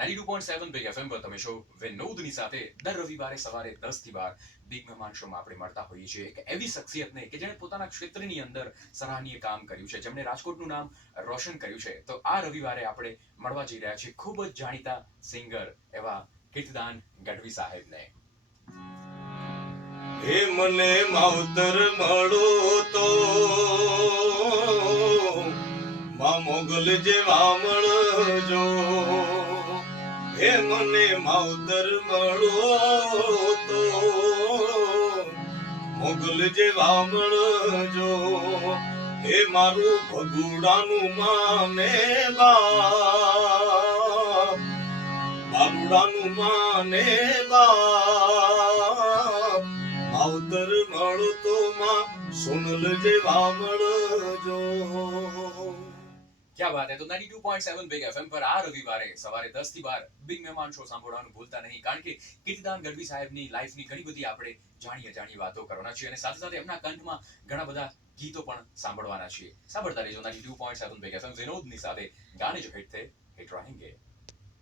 92.7 big FM પર તમે show વિનોદની સાથે દર રવિવારે સવારે 10 થી 12 બિગ મહેમાન શોમાં આપણે મળતા હોઈએ છીએ એક એવી શખ્સિયતને કે જેણે પોતાના ક્ષેત્રની અંદર સરાહનીય કામ કર્યું છે, જેમણે રાજકોટનું નામ રોશન કર્યું છે. તો આ રવિવારે આપણે મળવા જઈ રહ્યા છીએ ખૂબ જ જાણીતા સિંગર એવા કીર્તિદાન ગઢવી સાહેબને. હે મને માવતર મળો તો માં મોગલ જેવા મળજો. હે મને માવતર મળો તો મોગલ જેવા મળજો. હે મારું ભગુડાનું માને બાપ, બાલુડાનું માને બાપ, માવતર મળતો માં સોનલ જેવા મળજો. ક્યા વાત હે. તો 92.7 બિગ એફએમ પર આ રવિવારે સવારે 10 થી 12 બિગ મહેમાન શો સાંભળવાનું ભૂલતા નહીં, કારણ કે કીર્તિદાન ગઢવી સાહેબની લાઈફની ઘણી બધી આપણે જાણીએ વાતો કરવાના છીએ અને સાથે સાથે એમના કંઠમાં ઘણા બધા ગીતો પણ સાંભળવાના છીએ. સાંભળતા રહેજો 92.7 બિગ એફએમ વિનોદની સાથે. ગાને જો હિટ થે હિટ रहेंगे.